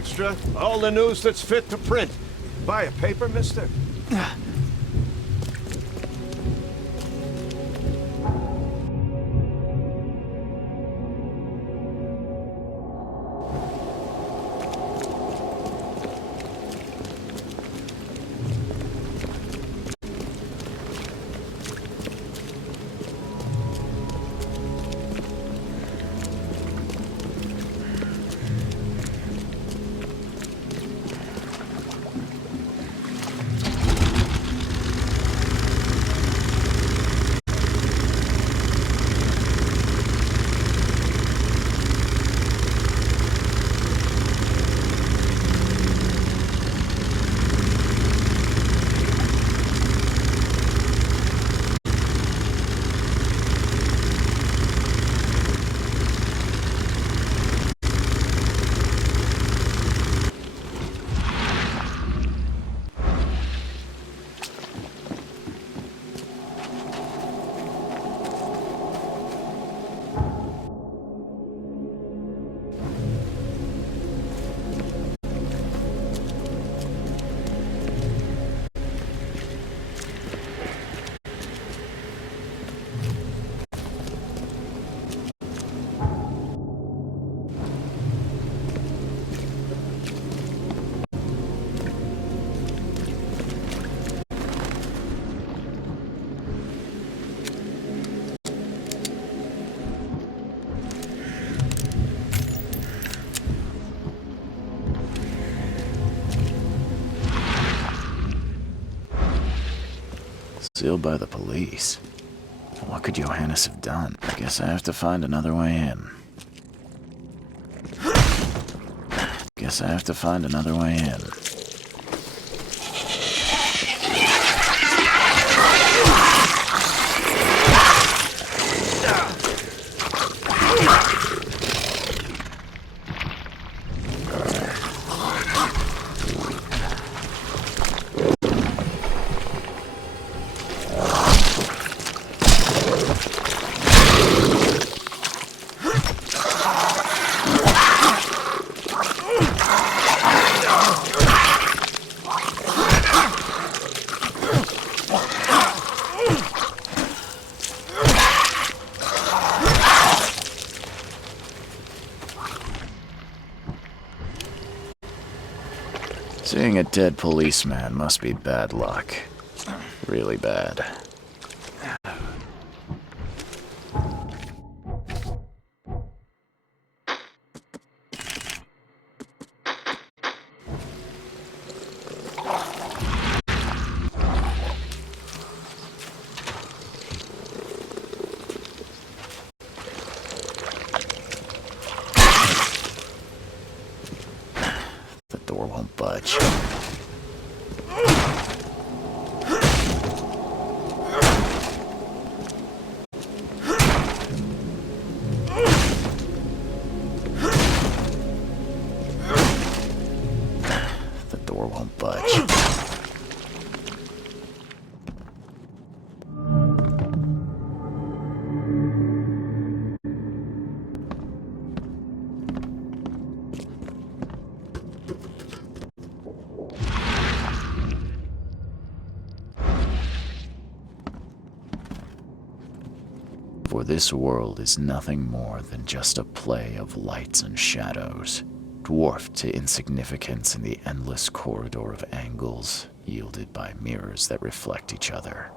extra. All the news that's fit to print. Buy a paper, mister? Sealed by the police. What could Johannes have done? I guess I have to find another way in. Guess I have to find another way in. Seeing a dead policeman must be bad luck. Really bad. The door won't budge. The door won't budge. For this world is nothing more than just a play of lights and shadows, dwarfed to insignificance in the endless corridor of angles yielded by mirrors that reflect each other.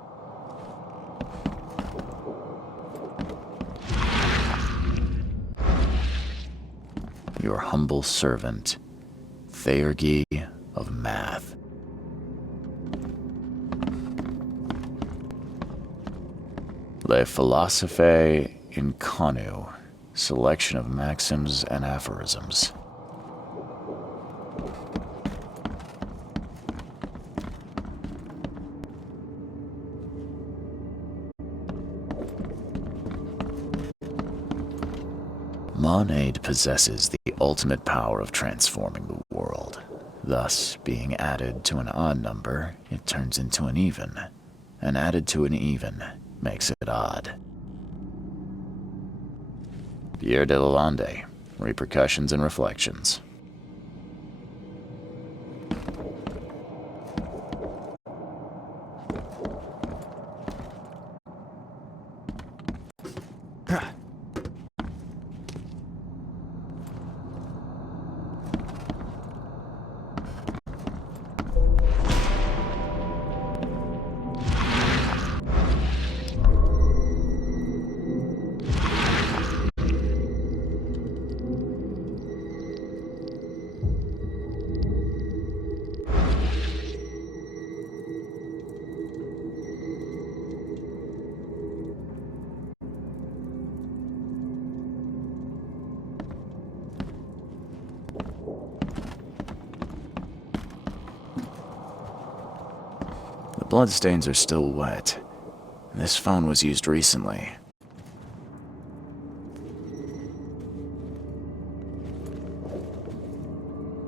Your humble servant, Theurgy of Math. Le Philosophe Inconu, selection of maxims and aphorisms. Monade possesses the ultimate power of transforming the world. Thus, being added to an odd number, it turns into an even, and added to an even makes it odd. Pierre de Lalande, Repercussions and Reflections. The bloodstains are still wet. This phone was used recently.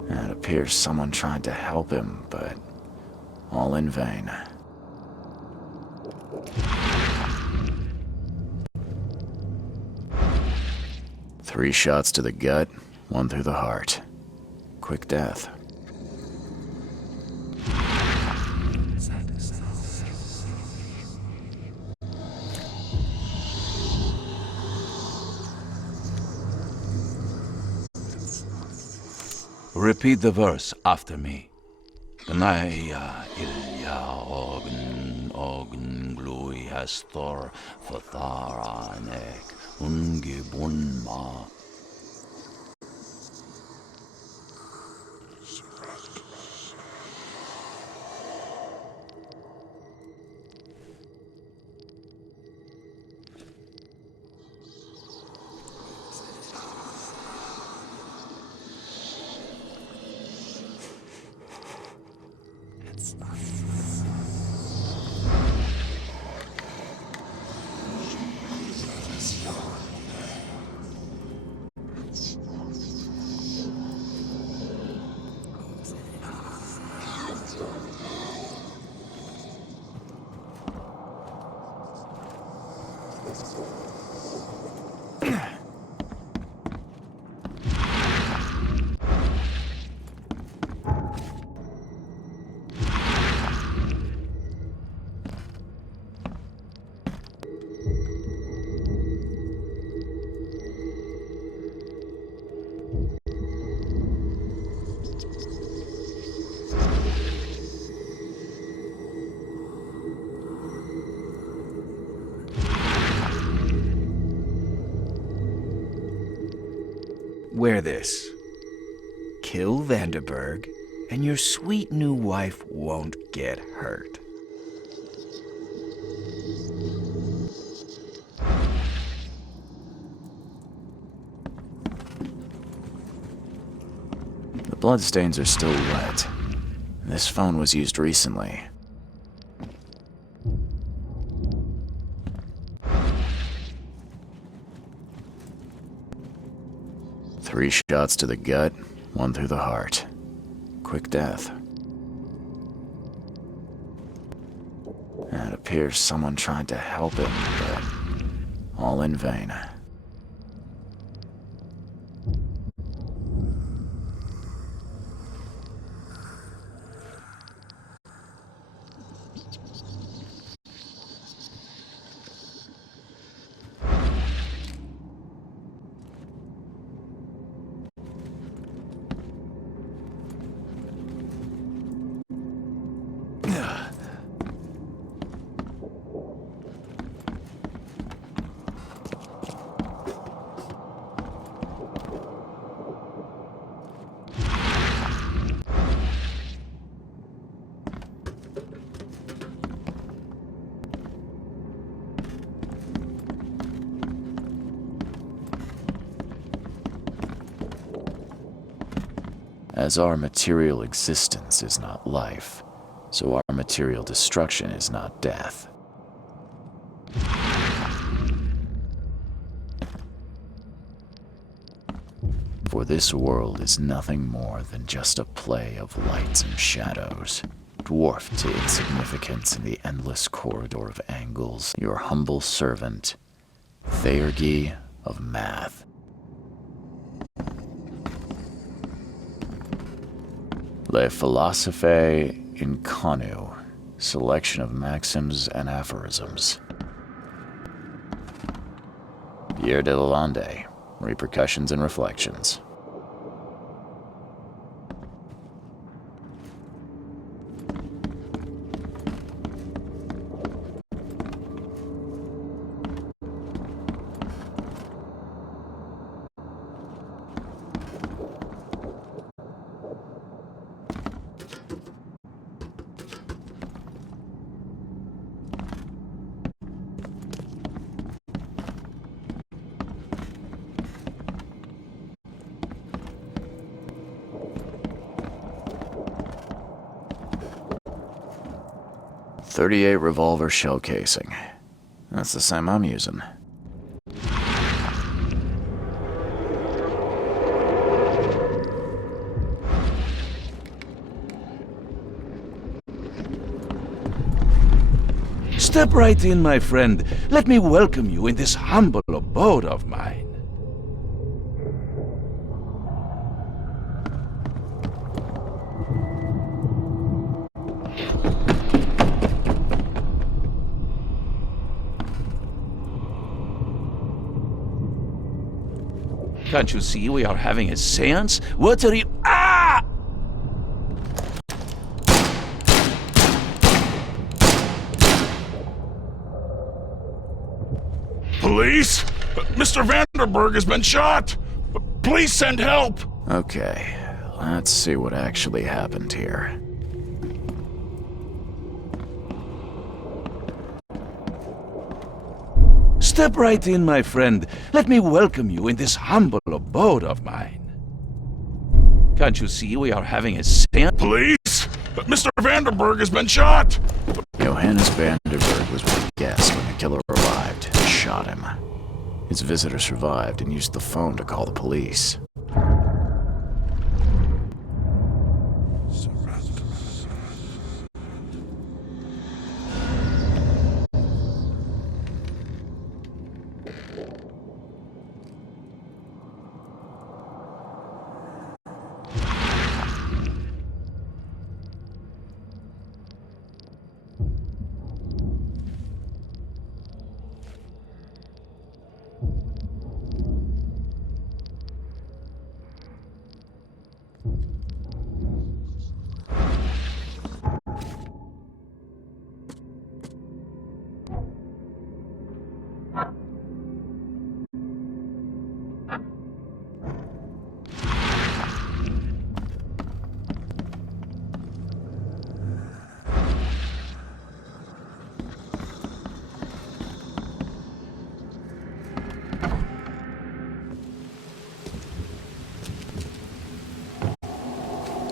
It appears someone tried to help him, but all in vain. Three shots to the gut, one through the heart. Quick death. Repeat the verse after me. Naya ilya ogn glui hastor fatharanek ungibun ma. Wear this. Kill Vanderberg, and your sweet new wife won't get hurt. The bloodstains are still wet. This phone was used recently. Three shots to the gut, one through the heart. Quick death. It appears someone tried to help him, but all in vain. As our material existence is not life, so our material destruction is not death. For this world is nothing more than just a play of lights and shadows, dwarfed to insignificance in the endless corridor of angles. Your humble servant, Theurgy of Math. Le Philosophe Inconu, selection of maxims and aphorisms. Year de la Lande. Repercussions and reflections. .38 revolver shell casing. That's the same I'm using. Step right in, my friend. Let me welcome you in this humble abode of mine. Can't you see we are having a seance? What are you— Ah! Police? Mr. Vanderberg has been shot! Please send help! Okay, let's see what actually happened here. Step right in, my friend. Let me welcome you in this humble abode of mine. Can't you see we are having a seance? Police? Mr. Vanderberg has been shot! Johannes Vanderberg was one guest when the killer arrived and shot him. His visitor survived and used the phone to call the police.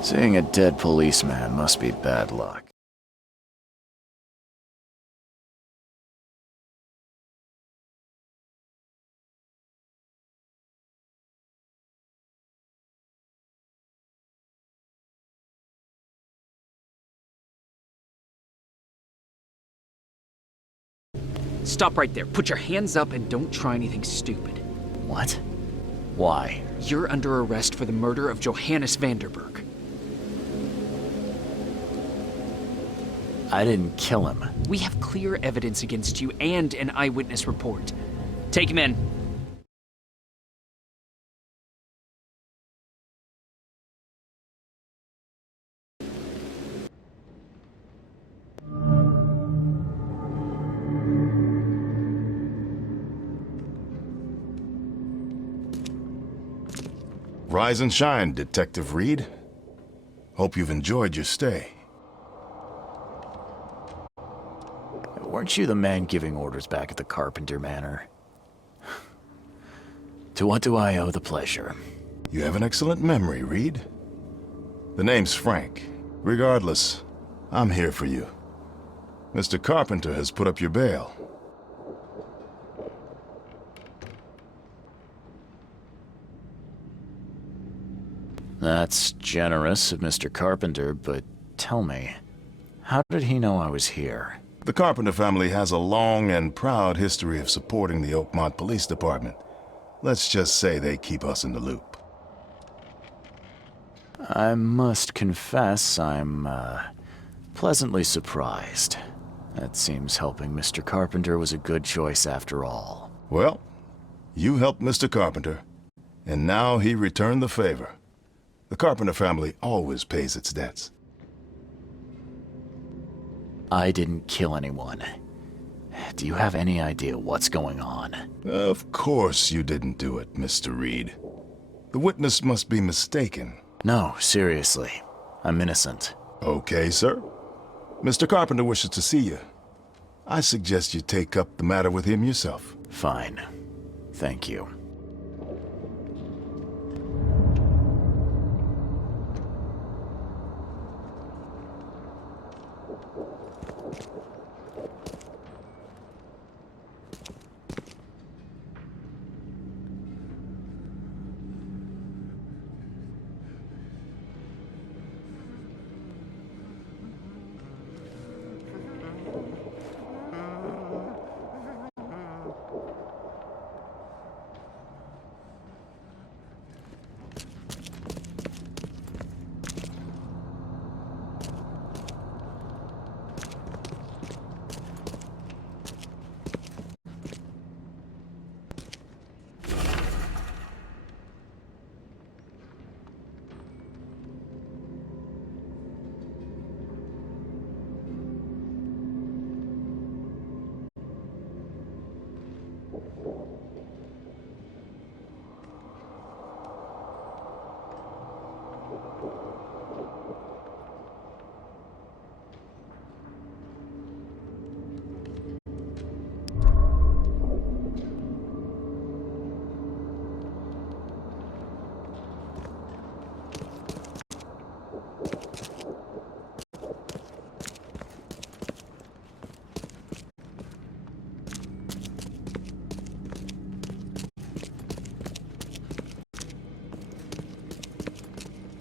Seeing a dead policeman must be bad luck. Stop right there. Put your hands up and don't try anything stupid. What? Why? You're under arrest for the murder of Johannes Vanderberg. I didn't kill him. We have clear evidence against you and an eyewitness report. Take him in. Rise and shine, Detective Reed. Hope you've enjoyed your stay. Weren't you the man giving orders back at the Carpenter Manor? To what do I owe the pleasure? You have an excellent memory, Reed. The name's Frank. Regardless, I'm here for you. Mr. Carpenter has put up your bail. That's generous of Mr. Carpenter, but tell me, how did he know I was here? The Carpenter family has a long and proud history of supporting the Oakmont Police Department. Let's just say they keep us in the loop. I must confess I'm, pleasantly surprised. That seems helping Mr. Carpenter was a good choice after all. Well, You helped Mr. Carpenter, and now he returned the favor. The Carpenter family always pays its debts. I didn't kill anyone. Do you have any idea what's going on? Of course you didn't do it, Mr. Reed. The witness must be mistaken. No, seriously. I'm innocent. Okay, sir. Mr. Carpenter wishes to see you. I suggest you take up the matter with him yourself. Fine. Thank you.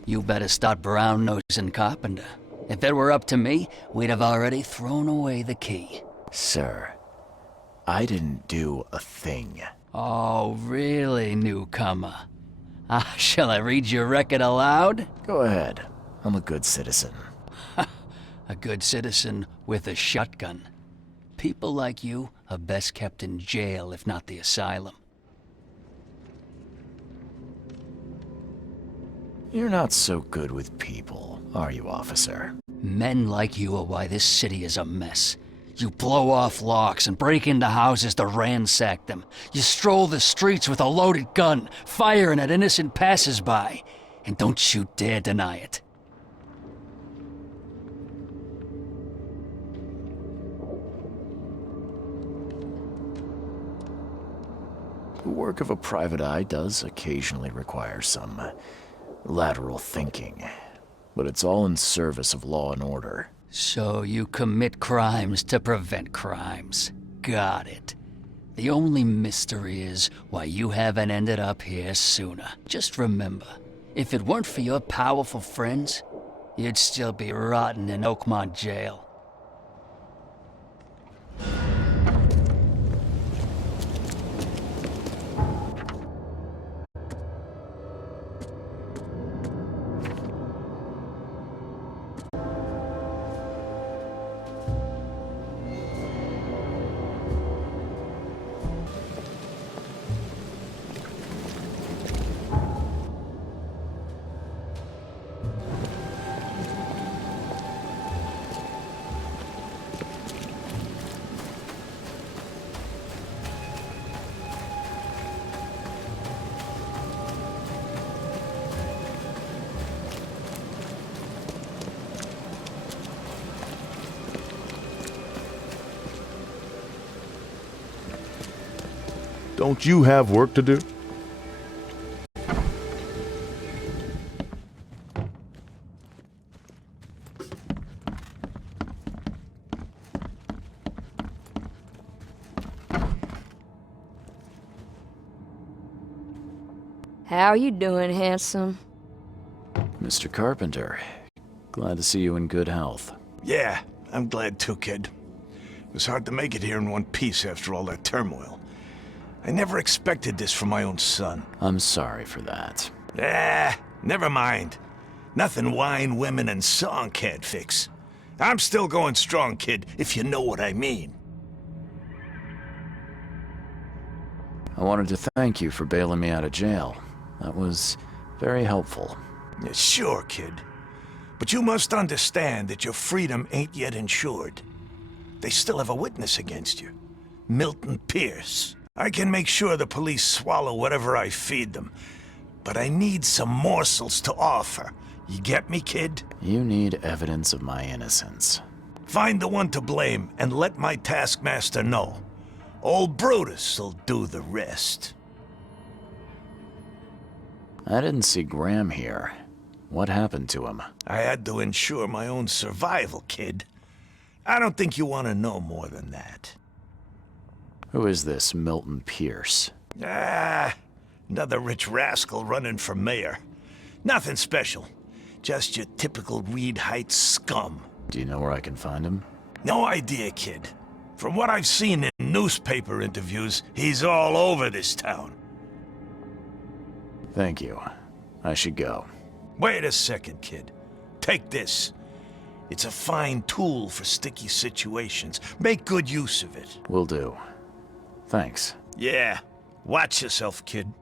You better start brown-nosing Carpenter. If it were up to me, we'd have already thrown away the key. Sir, I didn't do a thing. Oh, really, newcomer? Shall I read your record aloud? Go ahead. I'm a good citizen. A good citizen with a shotgun. People like you are best kept in jail, if not the asylum. You're not so good with people, are you, officer? Men like you are why this city is a mess. You blow off locks and break into houses to ransack them. You stroll the streets with a loaded gun, firing at innocent passersby. And don't you dare deny it. The work of a private eye does occasionally require some lateral thinking, but it's all in service of law and order. So you commit crimes to prevent crimes. Got it. The only mystery is why you haven't ended up here sooner. Just remember, if it weren't for your powerful friends, you'd still be rotting in Oakmont jail. Don't you have work to do? How you doing, handsome? Mr. Carpenter, glad to see you in good health. Yeah, I'm glad too, kid. It was hard to make it here in one piece after all that turmoil. I never expected this from my own son. I'm sorry for that. Never mind. Nothing wine, women, and song can't fix. I'm still going strong, kid, if you know what I mean. I wanted to thank you for bailing me out of jail. That was very helpful. Yeah, sure, kid. But you must understand that your freedom ain't yet insured. They still have a witness against you. Milton Pierce. I can make sure the police swallow whatever I feed them. But I need some morsels to offer. You get me, kid? You need evidence of my innocence. Find the one to blame and let my taskmaster know. Old Brutus'll do the rest. I didn't see Graham here. What happened to him? I had to ensure my own survival, kid. I don't think you want to know more than that. Who is this Milton Pierce? Another rich rascal running for mayor. Nothing special. Just your typical Reed Heights scum. Do you know where I can find him? No idea, kid. From what I've seen in newspaper interviews, he's all over this town. Thank you. I should go. Wait a second, kid. Take this. It's a fine tool for sticky situations. Make good use of it. Will do. Thanks. Yeah. Watch yourself, kid.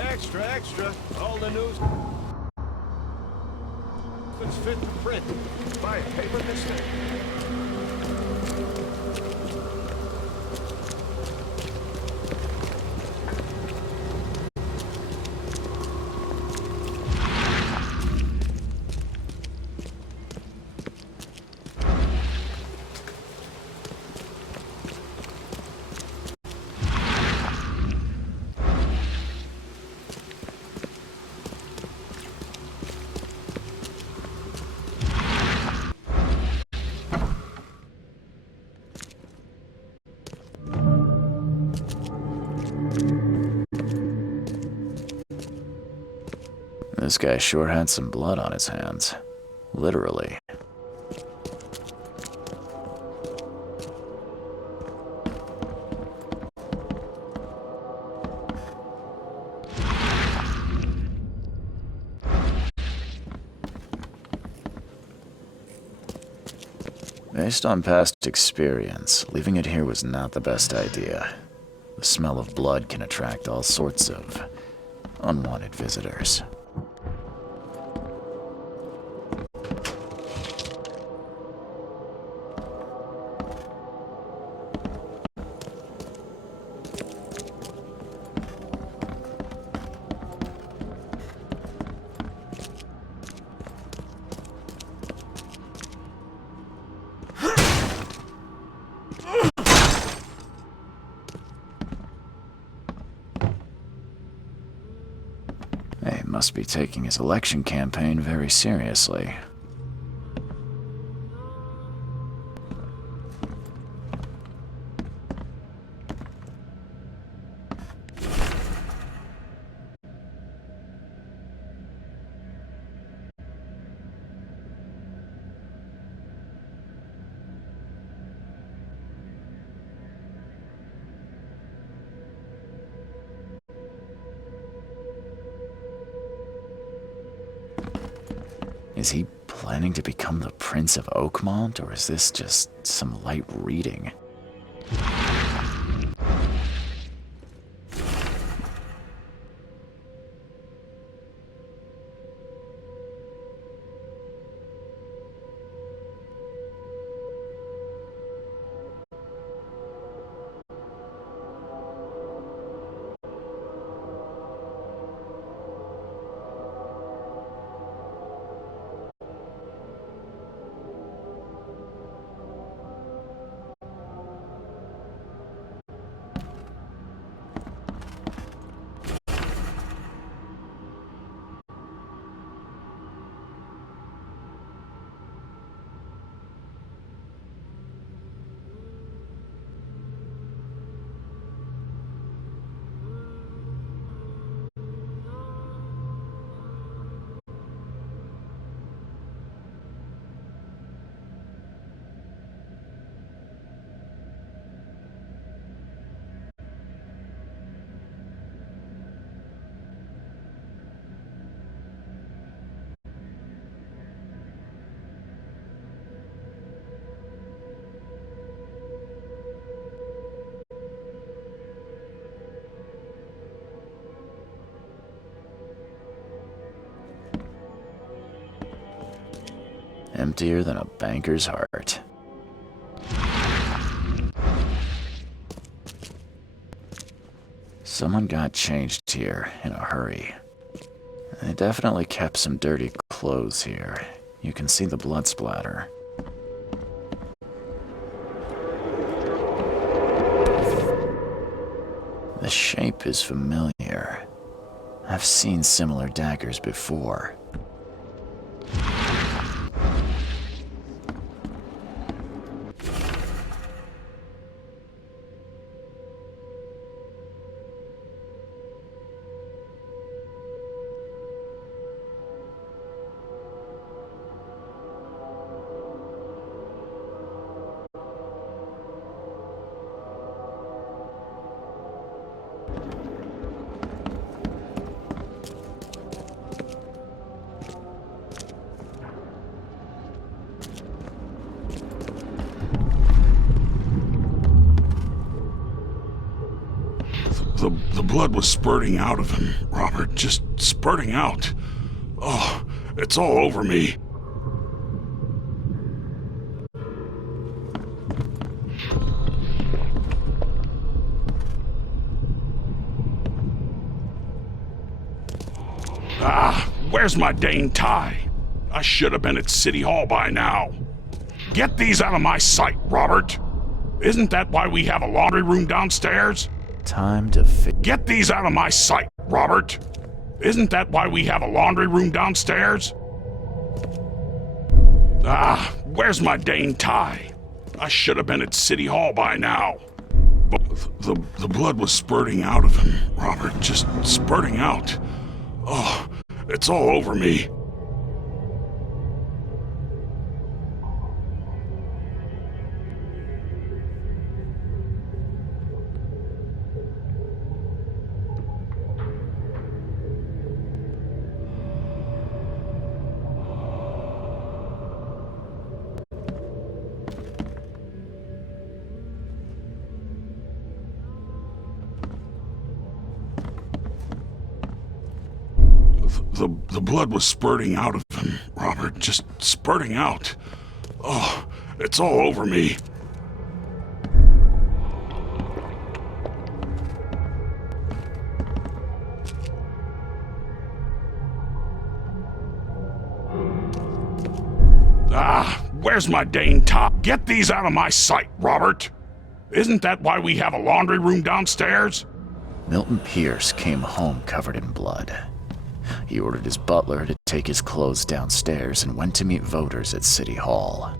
Extra, extra. All the news. It's fit for print. Buy a paper this thing. This guy sure had some blood on his hands. Literally. Based on past experience, leaving it here was not the best idea. The smell of blood can attract all sorts of unwanted visitors. He must be taking his election campaign very seriously. Is he planning to become the Prince of Oakmont, or is this just some light reading? Emptier than a banker's heart. Someone got changed here in a hurry. They definitely kept some dirty clothes here. You can see the blood splatter. The shape is familiar. I've seen similar daggers before. blood was spurting out of him, Robert. Just spurting out. Oh, it's all over me. Ah, where's my dang tie? I should have been at City Hall by now. Get these out of my sight, Robert. Isn't that why we have a laundry room downstairs? Time to Get these out of my sight, Robert. Isn't that why we have a laundry room downstairs? Ah, where's my dang tie? I should have been at City Hall by now. But the blood was spurting out of him, Robert. Just spurting out. Oh, it's all over me. The blood was spurting out of him, Robert. Just spurting out. Oh, it's all over me. Ah, where's my dang top? Get these out of my sight, Robert. Isn't that why we have a laundry room downstairs? Milton Pierce came home covered in blood. He ordered his butler to take his clothes downstairs and went to meet voters at City Hall.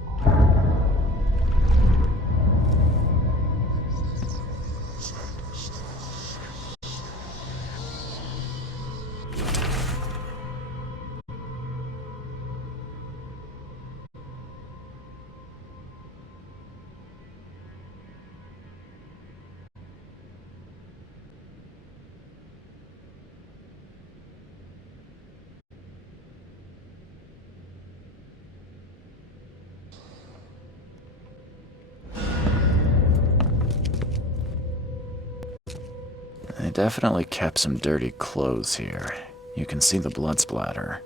They definitely kept some dirty clothes here. You can see the blood splatter.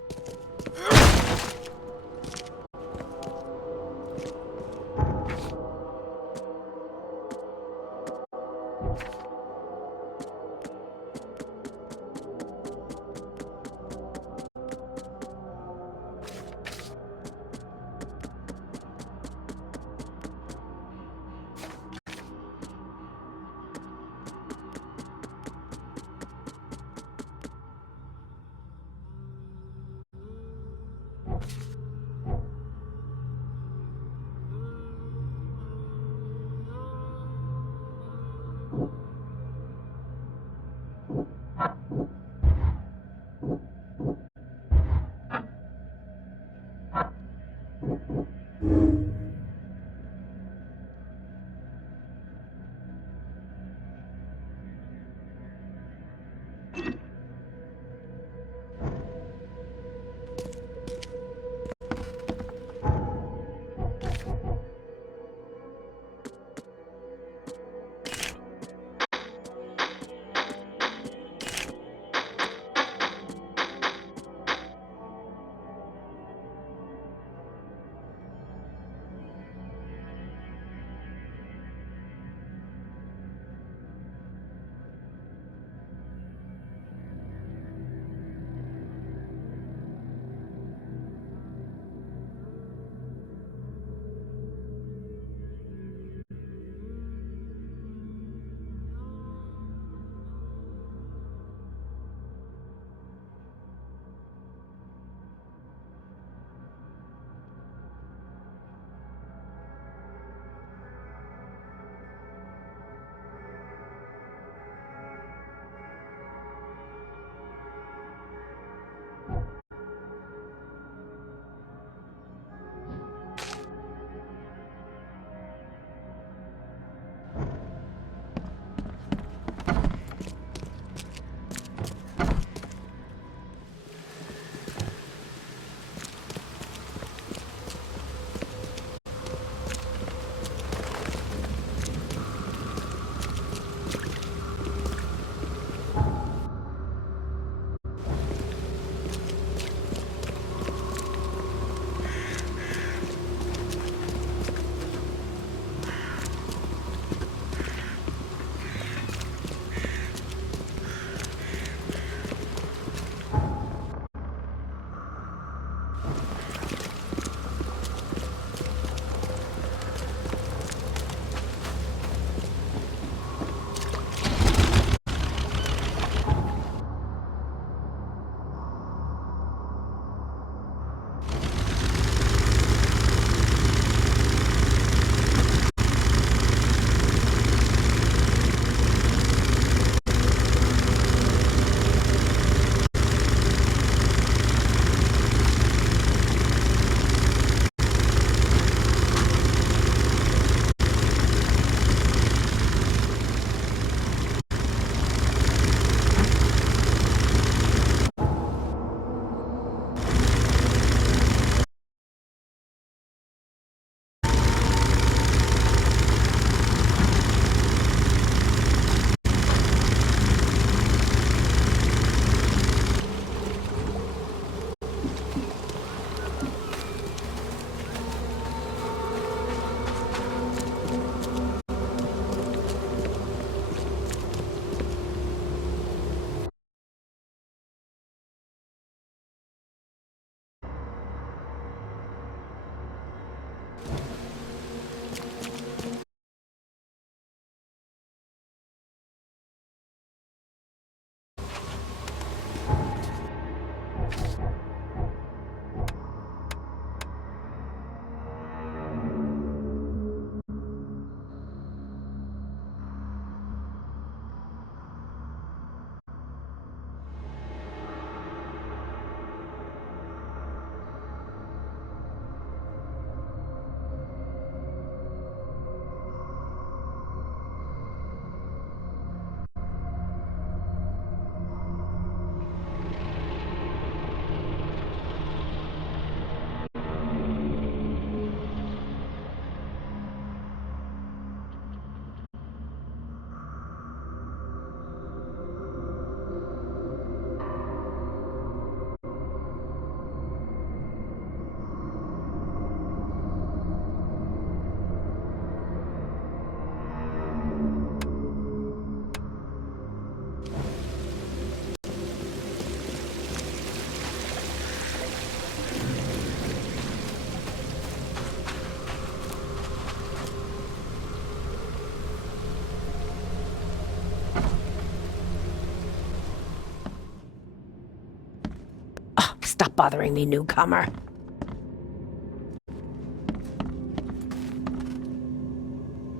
Stop bothering me, newcomer.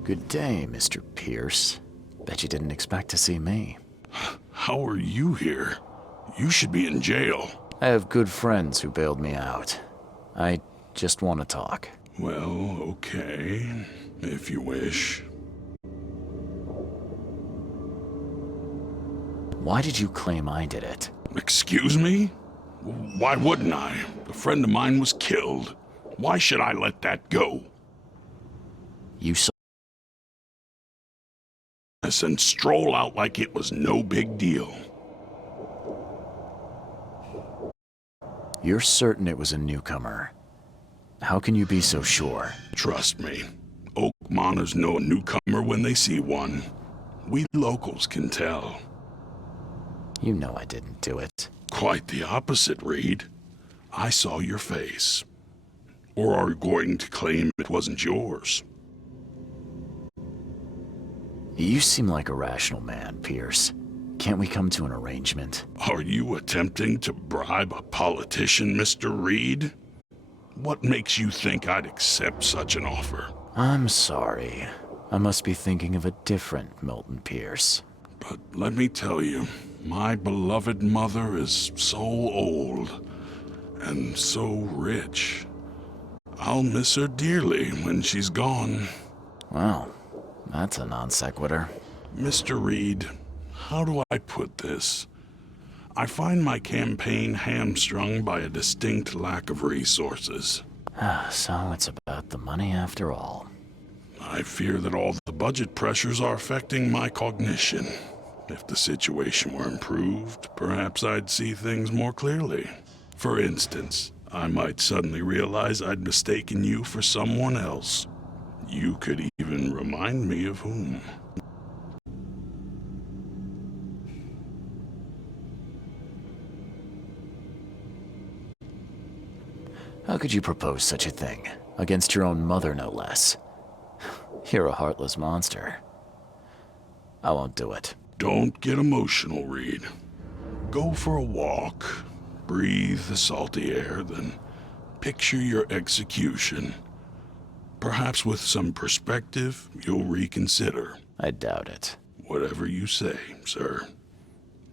Good day, Mr. Pierce. Bet you didn't expect to see me. How are you here? You should be in jail. I have good friends who bailed me out. I just want to talk. Well, okay, if you wish. Why did you claim I did it? Excuse me? Why wouldn't I? A friend of mine was killed. Why should I let that go? You saw This and stroll out like it was no big deal. You're certain it was a newcomer. How can you be so sure? Trust me, Oakmoners know a newcomer when they see one. We locals can tell. You know I didn't do it. Quite the opposite, Reed. I saw your face. Or are you going to claim it wasn't yours? You seem like a rational man, Pierce. Can't we come to an arrangement? Are you attempting to bribe a politician, Mr. Reed? What makes you think I'd accept such an offer? I'm sorry. I must be thinking of a different Milton Pierce. But let me tell you, my beloved mother is so old and so rich. I'll miss her dearly when she's gone. Well, that's a non sequitur. Mr. Reed, how do I put this? I find my campaign hamstrung by a distinct lack of resources. So it's about the money after all. I fear that all the budget pressures are affecting my cognition. If the situation were improved, perhaps I'd see things more clearly. For instance, I might suddenly realize I'd mistaken you for someone else. You could even remind me of whom. How could you propose such a thing? Against your own mother, no less. You're a heartless monster. I won't do it. Don't get emotional, Reed. Go for a walk, breathe the salty air, then picture your execution. Perhaps with some perspective, you'll reconsider. I doubt it. Whatever you say, sir.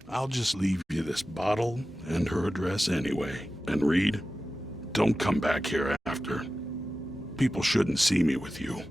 I'll just leave you this bottle and her address anyway. And Reed, don't come back here after. People shouldn't see me with you.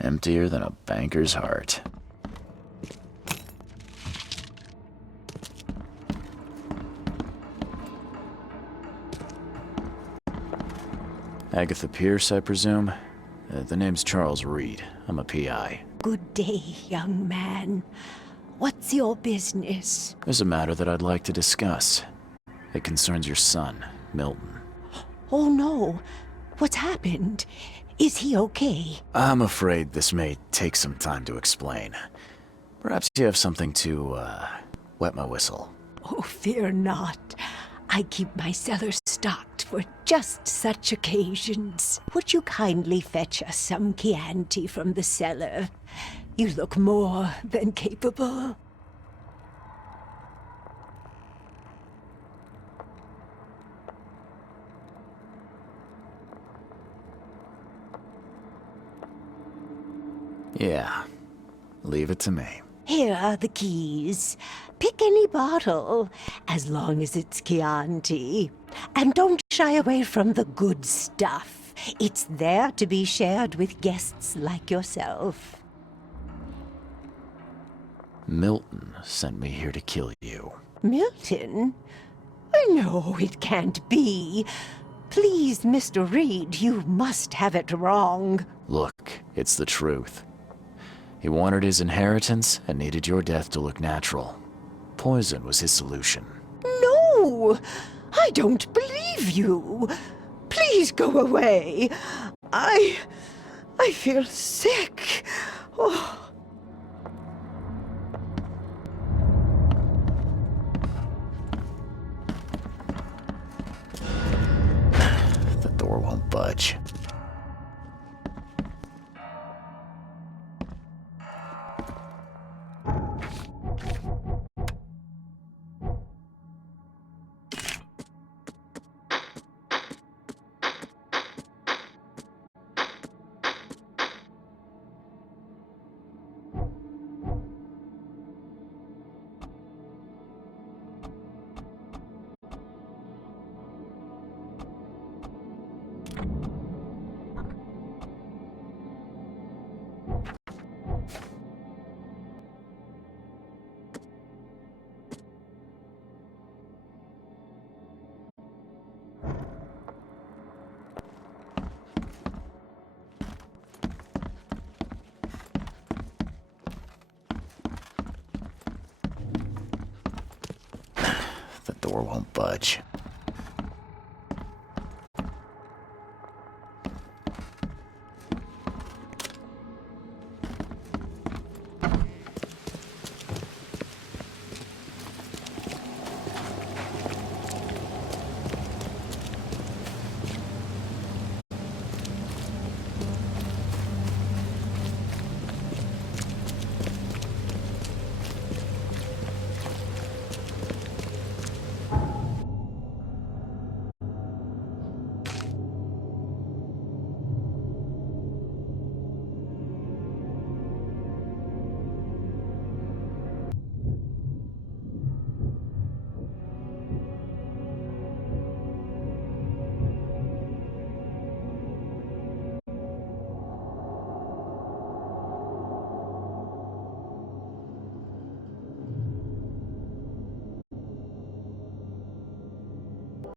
Emptier than a banker's heart. Agatha Pierce, I presume? The name's Charles Reed. I'm a PI. Good day, young man. What's your business? There's a matter that I'd like to discuss. It concerns your son, Milton. Oh no. What's happened? Is he okay? I'm afraid this may take some time to explain. Perhaps you have something to, wet my whistle. Oh, fear not. I keep my cellar stocked for just such occasions. Would you kindly fetch us some Chianti from the cellar? You look more than capable. Yeah, leave it to me. Here are the keys. Pick any bottle, as long as it's Chianti. And don't shy away from the good stuff. It's there to be shared with guests like yourself. Milton sent me here to kill you. Milton? No, it can't be. Please, Mr. Reed, you must have it wrong. Look, it's the truth. He wanted his inheritance and needed your death to look natural. Poison was his solution. No! I don't believe you. Please go away. I feel sick. Oh. The door won't budge. door won't budge.